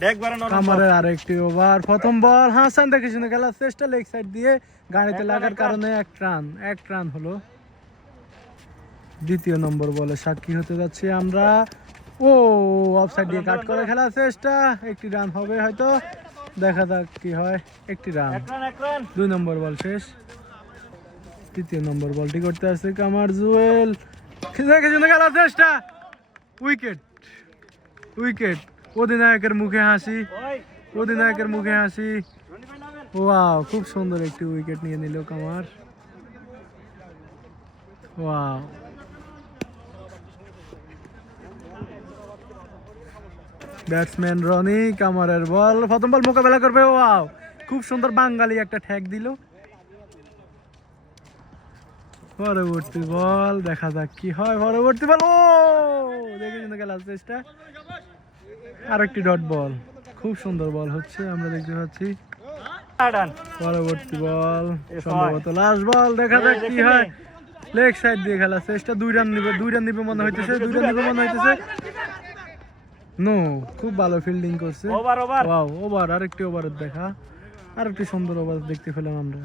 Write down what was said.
কামারের আরেকটি ওভার, প্রথম বল, হাসান দেখে শুনে খেলার চেষ্টা, লেগ সাইড দিয়ে গাড়িতে লাগার কারণে এক রান হলো। দ্বিতীয় নম্বর বলে সাক্ষী হতে যাচ্ছি আমরা। ও অফসাইড দিয়ে কাট করে খেলার চেষ্টা, একটি রান হবে হয়তো, দেখা যাক কি হয়। একটি রান, 2 নম্বর বল শেষ। তৃতীয় নম্বর বলটি করতে আসছে কামার জুয়েল, দেখে শুনে খেলার চেষ্টা, উইকেট। অধিনায়কের মুখে হাসি, ওয়াও, খুব সুন্দর একটি উইকেট নিয়ে নিল কামার। ওয়াও, ব্যাটসম্যান রনি, কামারের বল, প্রথম বল মোকাবেলা করবে। ওয়াও, খুব সুন্দর বাঙালি একটা ঠ্যাক দিল। পরবর্তী বল, দেখা যাক কি হয়। পরবর্তী বল, ও দেখে শুনে খেলার চেষ্টা, আরেকটি ডট বল, খুব সুন্দর বল হচ্ছে, আমরা দেখতে পাচ্ছি। পরবর্তী বল, সম্ভবত লাস্ট বল, দেখা যাক কি হয়। লেগ সাইড দিয়ে খেলার চেষ্টা, 2 রান নিবে মনে হইতেছে। নো, খুব ভালো ফিল্ডিং করছে। ওয়াও, ওভার, আরেকটি ওভারের দেখা, আরেকটি সুন্দর ওভার দেখতে পেলাম আমরা।